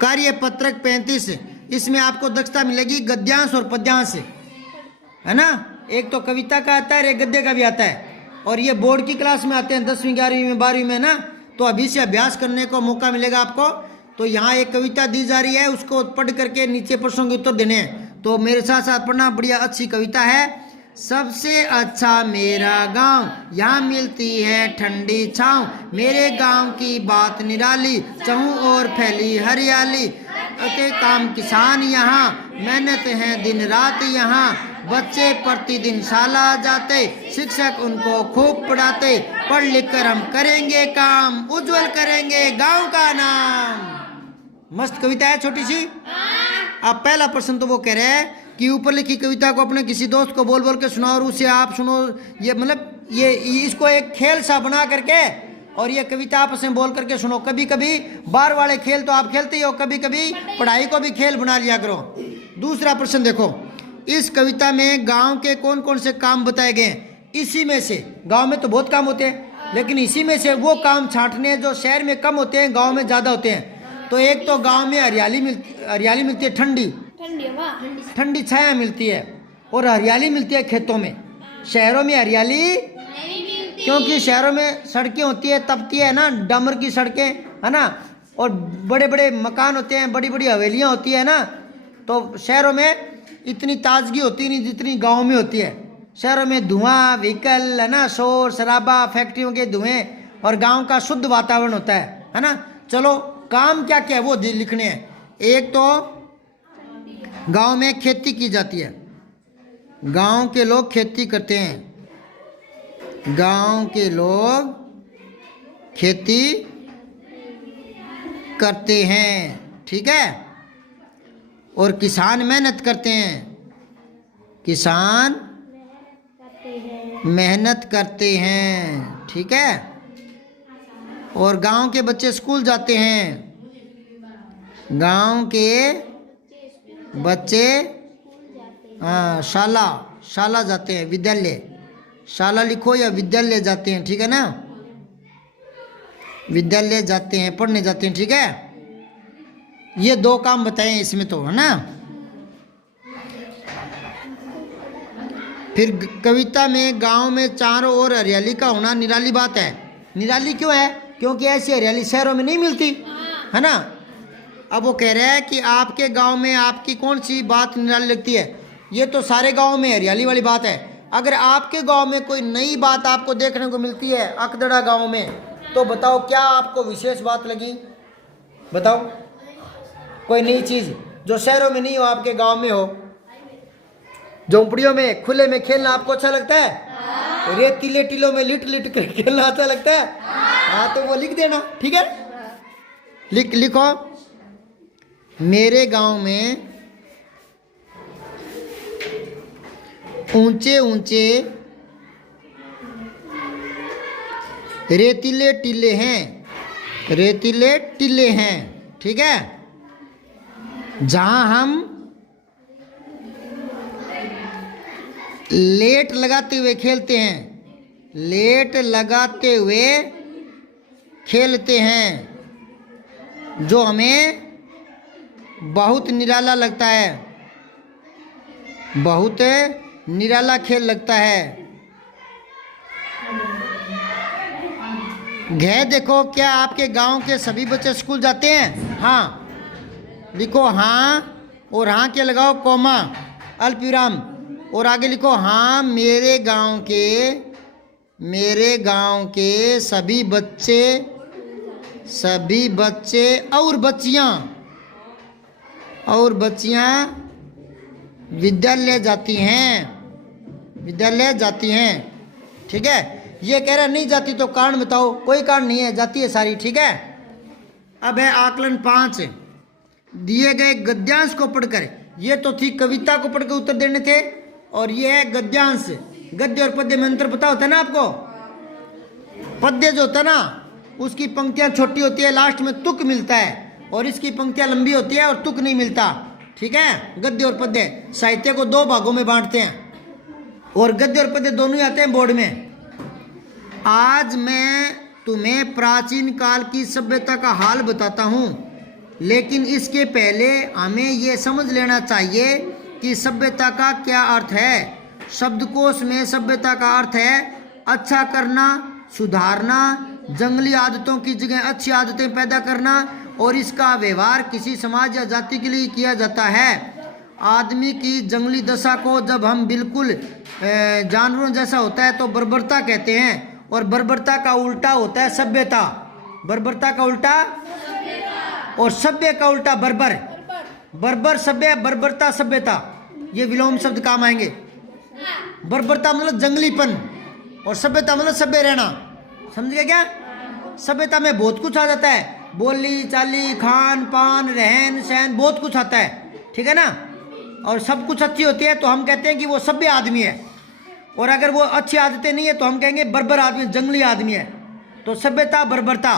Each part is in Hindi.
कार्य पत्रक 35, इसमें आपको दक्षता मिलेगी गद्यांश और पद्यांश, है ना। एक तो कविता का आता है और एक गद्य का भी आता है, और ये बोर्ड की क्लास में आते हैं 10वीं 11वीं में 12वीं में ना, तो अभी से अभ्यास करने को मौका मिलेगा आपको। तो यहाँ एक कविता दी जा रही है, उसको पढ़ करके नीचे प्रश्नों के उत्तर देने हैं। तो मेरे साथ साथ पढ़ना, बढ़िया अच्छी कविता है। सबसे अच्छा मेरा गांव, यहाँ मिलती है ठंडी छाँव, मेरे गांव की बात निराली, चहु और फैली हरियाली, अते काम किसान यहाँ, मेहनत है दिन रात यहाँ, बच्चे प्रतिदिन शाला जाते, शिक्षक उनको खूब पढ़ाते, पढ़ लिख कर हम करेंगे काम, उज्जवल करेंगे गांव का नाम। मस्त कविता है, छोटी सी। अब पहला प्रश्न तो वो कह रहे हैं कि ऊपर लिखी कविता को अपने किसी दोस्त को बोल बोल के सुनाओ और उसे आप सुनो। ये मतलब ये इसको एक खेल सा बना करके और ये कविता आपस में बोल करके सुनो। कभी कभी बाहर वाले खेल तो आप खेलते ही हो, कभी कभी पढ़ाई को भी खेल बना लिया करो। दूसरा प्रश्न देखो, इस कविता में गांव के कौन कौन से काम बताए गए हैं। इसी में से, गांव में तो बहुत काम होते हैं, लेकिन इसी में से वो काम छांटने जो शहर में कम होते हैं, गांव में ज़्यादा होते हैं। तो एक तो गांव में हरियाली मिलती है, ठंडी छाया मिलती है, और हरियाली मिलती है खेतों में। शहरों में हरियाली क्योंकि शहरों में सड़कें होती है, तपती है ना, डामर की सड़कें, है ना, और बड़े बड़े मकान होते हैं, बड़ी बड़ी हवेलियां होती है ना। तो शहरों में इतनी ताजगी होती नहीं जितनी गाँव में होती है। शहरों में धुआं, व्हीकल, है ना, शोर शराबा, फैक्ट्रियों के धुएं, और गाँव का शुद्ध वातावरण होता है ना। चलो काम क्या क्या है वो लिखने हैं। एक तो गांव में खेती की जाती है, गांव के लोग खेती करते हैं, गांव के लोग खेती करते हैं, ठीक है। और किसान मेहनत करते हैं, किसान मेहनत करते हैं, ठीक है। और गांव के बच्चे स्कूल जाते हैं, गांव के बच्चे शाला जाते हैं, विद्यालय, शाला लिखो या विद्यालय जाते हैं, ठीक है ना, विद्यालय जाते हैं, पढ़ने जाते हैं, ठीक है। ये दो काम बताए हैं इसमें तो, है ना। फिर कविता में गांव में चारों ओर हरियाली का होना निराली बात है। निराली क्यों है? क्योंकि ऐसी हरियाली शहरों में नहीं मिलती, है ना। अब वो कह रहे हैं कि आपके गांव में आपकी कौन सी बात निराली लगती है। ये तो सारे गांव में हरियाली वाली बात है। अगर आपके गांव में कोई नई बात आपको देखने को मिलती है अकदड़ा गांव में, तो बताओ क्या आपको विशेष बात लगी, बताओ। कोई नई चीज़ जो शहरों में नहीं हो, आपके गांव में हो। झोंपड़ियों में खुले में खेलना आपको अच्छा लगता है? रेतीले टीलों में लिट लिट कर खेलना अच्छा लगता है? हाँ, तो वो लिख देना, ठीक है। लिखो, मेरे गांव में ऊंचे ऊंचे रेतीले टीले हैं, रेतीले टीले हैं, ठीक है, जहां हम लेट लगाते हुए खेलते हैं, लेट लगाते हुए खेलते हैं, जो हमें बहुत निराला लगता है, बहुत निराला खेल लगता है। घे देखो, क्या आपके गांव के सभी बच्चे स्कूल जाते हैं? हाँ लिखो, हाँ, और हाँ के लगाओ कॉमा, अल्पविराम, और आगे लिखो हाँ मेरे गांव के सभी बच्चे और बच्चियां विद्यालय जाती हैं, ठीक है। ये कह रहा नहीं जाती तो कारण बताओ। कोई कारण नहीं है, जाती है सारी, ठीक है। अब है आकलन 5, दिए गए गद्यांश को पढ़कर। ये तो थी कविता को पढ़कर उत्तर देने थे, और ये है गद्यांश। गद्य और पद्य में अंतर पता होता है ना आपको। पद्य जो होता है ना, उसकी पंक्तियां छोटी होती है, लास्ट में तुक मिलता है, और इसकी पंक्तियां लंबी होती है और तुक नहीं मिलता, ठीक है। गद्य और पद्य साहित्य को दो भागों में बांटते हैं, और गद्य और पद्य दोनों ही आते हैं बोर्ड में। आज मैं तुम्हें प्राचीन काल की सभ्यता का हाल बताता हूँ। लेकिन इसके पहले हमें ये समझ लेना चाहिए कि सभ्यता का क्या अर्थ है। शब्दकोश में सभ्यता का अर्थ है अच्छा करना, सुधारना, जंगली आदतों की जगह अच्छी आदतें पैदा करना, और इसका व्यवहार किसी समाज या जाति के लिए किया जाता है। आदमी की जंगली दशा को जब हम बिल्कुल जानवरों जैसा होता है तो बर्बरता कहते हैं, और बर्बरता का उल्टा होता है सभ्यता। बर्बरता का उल्टा और सभ्य का उल्टा बर्बर। बर्बर सभ्य, बर्बरता सभ्यता, ये विलोम शब्द काम आएंगे। बर्बरता मतलब जंगलीपन और सभ्यता मतलब सभ्य रहना। समझ गए क्या? सभ्यता में बहुत कुछ आ जाता है, बोली चाली, खान पान, रहन सहन, बहुत कुछ आता है, ठीक है ना। और सब कुछ अच्छी होती है तो हम कहते हैं कि वो सभ्य आदमी है, और अगर वो अच्छी आदतें नहीं है तो हम कहेंगे बर्बर आदमी, जंगली आदमी है। तो सभ्यता बर्बरता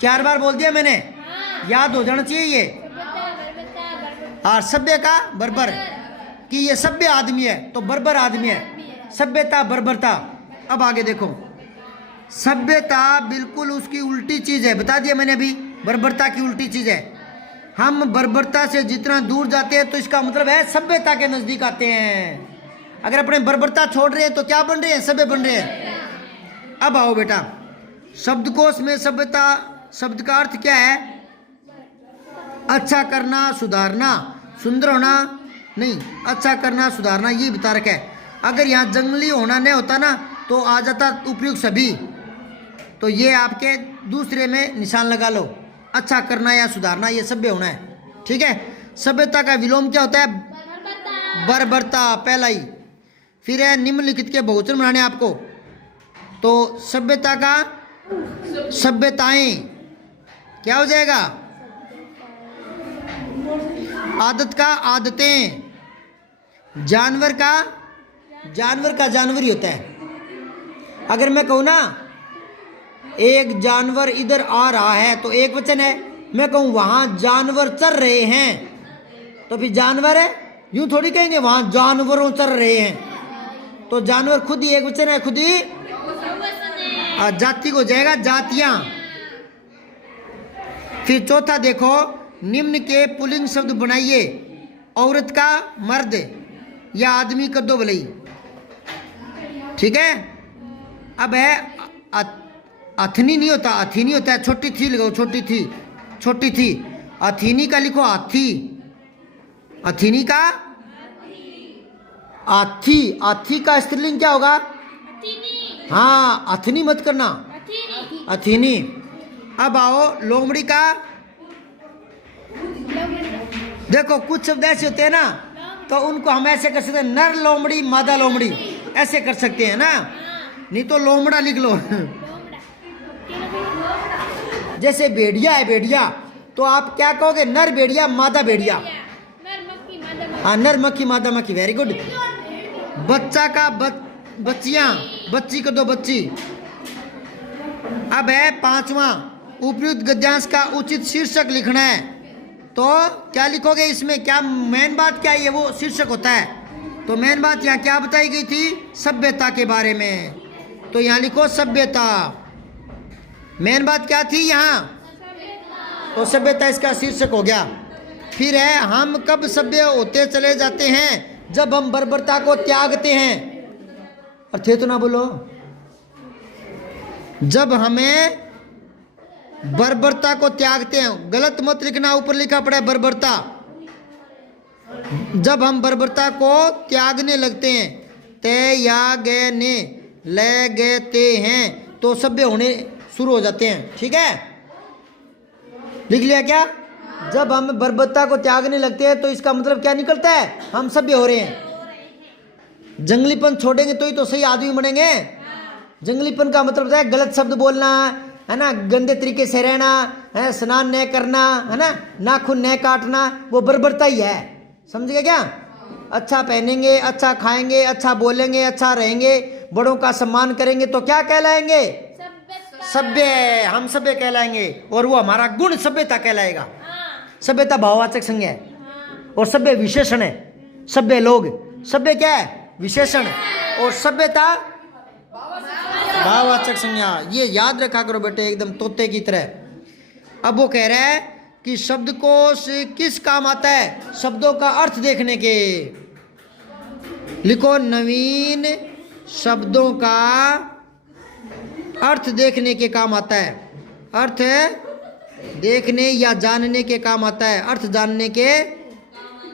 4 बार बोल दिया मैंने, याद हो जाना चाहिए ये। और सभ्य का बर्बर, कि ये सभ्य आदमी है तो बर्बर आदमी है, सभ्यता बर्बरता। अब आगे देखो, सभ्यता बिल्कुल उसकी उल्टी चीज है, बता दिया मैंने अभी, बर्बरता की उल्टी चीज है। हम बर्बरता से जितना दूर जाते हैं तो इसका मतलब है सभ्यता के नजदीक आते हैं। अगर अपने बर्बरता छोड़ रहे हैं तो क्या बन रहे हैं? सभ्य बन रहे हैं। अब आओ बेटा, शब्दकोश में सभ्यता शब्द का अर्थ क्या है? अच्छा करना, सुधारना, सुंदर होना नहीं, अच्छा करना, सुधारना, ये बता रखा है। अगर यहाँ जंगली होना नहीं होता ना तो आ जाता उपयुक्त सभी, तो ये आपके दूसरे में निशान लगा लो, अच्छा करना या सुधारना, ये सभ्य होना है, ठीक है। सभ्यता का विलोम क्या होता है? बर्बरता, पहला ही। फिर है निम्नलिखित के बहुवचन बनाने आपको, तो सभ्यता का सभ्यताएं क्या हो जाएगा? आदत का आदतें, जानवर का जानवर ही होता है। अगर मैं कहूँ ना एक जानवर इधर आ रहा है तो एक वचन है, मैं कहूँ वहाँ जानवर चल रहे हैं तो फिर जानवर है, यूँ थोड़ी कहेंगे वहाँ जानवरों चल रहे हैं, तो जानवर खुद ही एक वचन है, खुद ही जाति को जाएगा, जातियाँ। फिर चौथा देखो, निम्न के पुल्लिंग शब्द बनाइए, औरत का मर्द या आदमी कर दो भले ही, ठीक है। अब है अथनी नहीं होता, अथीनी होता है, छोटी थी लगाओ, छोटी थी, छोटी थी। अथीनी का लिखो हाथी, अथीनी का आथी, आथी का स्त्रीलिंग क्या होगा? हाँ, अथनी मत करना, अथीनी। अब आओ लोमड़ी का, देखो कुछ शब्द ऐसे होते हैं ना तो उनको हम ऐसे कर सकते हैं, नर लोमड़ी मादा लोमड़ी, ऐसे कर सकते हैं ना, नहीं तो लोमड़ा लिख लो। जैसे भेड़िया है, भेड़िया तो आप क्या कहोगे? नर भेड़िया मादा भेड़िया, हाँ, नर मक्खी मादा मक्खी, वेरी गुड। बच्चा का बच्चियां, बच्ची को दो बच्ची। अब है 5वां, उपयुक्त गद्यांश का उचित शीर्षक लिखना है, तो क्या लिखोगे इसमें? क्या मेन बात क्या है? ये वो शीर्षक होता है, तो मेन बात यहाँ क्या बताई गई थी? सभ्यता के बारे में, तो यहाँ लिखो सभ्यता। मेन बात क्या थी यहाँ? तो सभ्यता इसका शीर्षक हो गया। फिर है हम कब सभ्य होते चले जाते हैं? जब हम बर्बरता को त्यागते हैं। और थे तो ना बोलो, जब हमें बर्बरता को त्यागते हैं, गलत मत लिखना, ऊपर लिखा पड़ा है बर्बरता। जब हम बर्बरता को त्यागने लगते हैं, त्यागने लगते हैं, तो सभ्य होने शुरू हो जाते हैं, ठीक है। लिख लिया क्या? जब हम बर्बरता को त्यागने लगते हैं तो इसका मतलब क्या निकलता है? हम सभ्य हो रहे हैं। जंगलीपन छोड़ेंगे तो ही तो सही आदमी बनेंगे। जंगलीपन का मतलब है गलत शब्द बोलना, है ना, गंदे तरीके से रहना, है, स्नान न करना, है ना, नाखून न काटना, वो बर्बरता ही है। समझ गए क्या? अच्छा पहनेंगे, अच्छा खाएंगे, अच्छा बोलेंगे, अच्छा रहेंगे, बड़ों का सम्मान करेंगे तो क्या कहलाएंगे? सभ्य। हम सभ्य कहलाएंगे और वो हमारा गुण सभ्यता कहलाएगा। सभ्यता भाववाचक संज्ञा है और सभ्य विशेषण है। सभ्य लोग, सभ्य क्या है? विशेषण, और सभ्यता भाववाचक संज्ञा। ये याद रखा करो बेटे एकदम तोते की तरह। अब वो कह रहा है कि शब्दकोश किस काम आता है? शब्दों का अर्थ देखने के। लिखो, नवीन शब्दों का अर्थ देखने के काम आता है। अर्थ देखने या जानने के काम आता है। अर्थ जानने के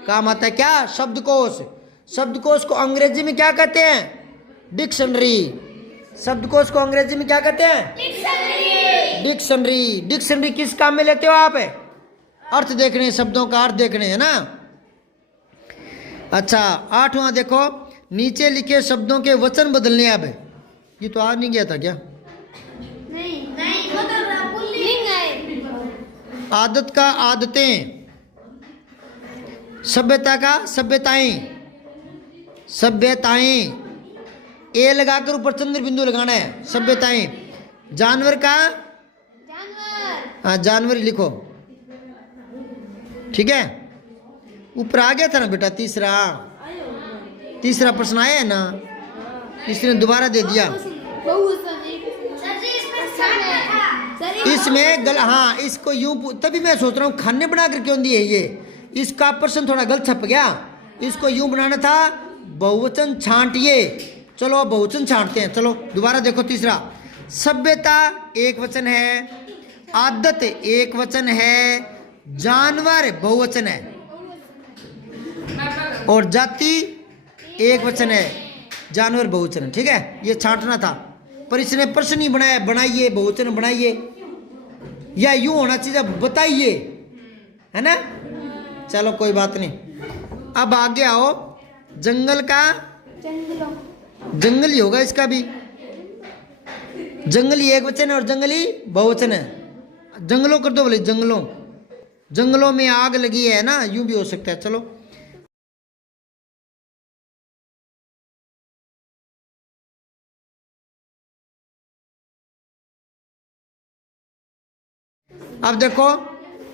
काम आता है क्या? शब्दकोश। शब्दकोश को अंग्रेजी में क्या कहते हैं? डिक्शनरी। शब्दकोश को अंग्रेजी में क्या कहते हैं? डिक्शनरी। डिक्शनरी किस काम में लेते हो आप? अर्थ देखने, शब्दों का अर्थ देखने, है ना। अच्छा, 8वां देखो, नीचे लिखे शब्दों के वचन बदलने। अब ये तो आज नहीं गया था क्या? आदत का आदतें, सभ्यता का सभ्यताएं, सभ्यताएं, ए लगाकर ऊपर चंद्र बिंदु लगाना है, सभ्यताएं। जानवर का जानवर, हाँ जानवर लिखो, ठीक है। ऊपर आ गया था ना बेटा, तीसरा प्रश्न आया है ना, इसने दोबारा दे दिया। इसमें हाँ, इसको यूं, तभी मैं सोच रहा हूँ खाने बना कर क्यों दिए ये। इसका प्रश्न थोड़ा गलत छप गया। इसको यूं बनाना था, बहुवचन छांटिए। चलो बहुवचन छांटते हैं। चलो दोबारा देखो, तीसरा, सभ्यता एक वचन है, आदत एक वचन है, जानवर बहुवचन है, और जाति एक वचन है, जानवर बहुवचन है। ठीक है, ये छांटना था, पर इसने प्रश्न ही बनाया, बनाइए बहुवचन बनाइए, या यूं होना चाहिए बताइए, है ना। चलो कोई बात नहीं। अब आगे आओ, जंगल का जंगली होगा, इसका भी जंगली एक वचन है और जंगली बहुवचन है। जंगलों कर दो बोले, जंगलों, जंगलों में आग लगी है ना, यूं भी हो सकता है। चलो अब देखो,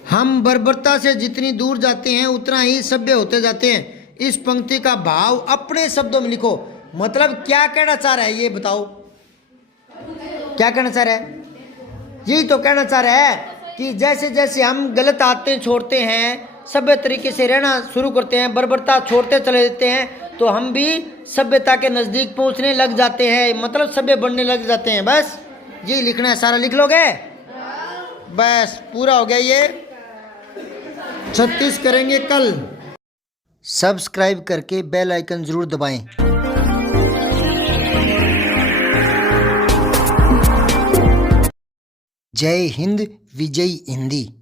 हम बर्बरता से जितनी दूर जाते हैं उतना ही सभ्य होते जाते हैं। इस पंक्ति का भाव अपने शब्दों में लिखो। मतलब क्या कहना चाह रहा है ये बताओ, क्या कहना चाह रहा है? यही तो कहना चाह रहा है कि जैसे जैसे हम गलत आदतें छोड़ते हैं, सभ्य तरीके से रहना शुरू करते हैं, बर्बरता छोड़ते चले जाते हैं, तो हम भी सभ्यता के नज़दीक पहुंचने लग जाते हैं, मतलब सभ्य बनने लग जाते हैं। बस यही लिखना है, सारा लिख लोगे? बस पूरा हो गया ये। 36 करेंगे कल। सब्सक्राइब करके बेल आइकन जरूर दबाएं। जय हिंद, विजय हिंदी।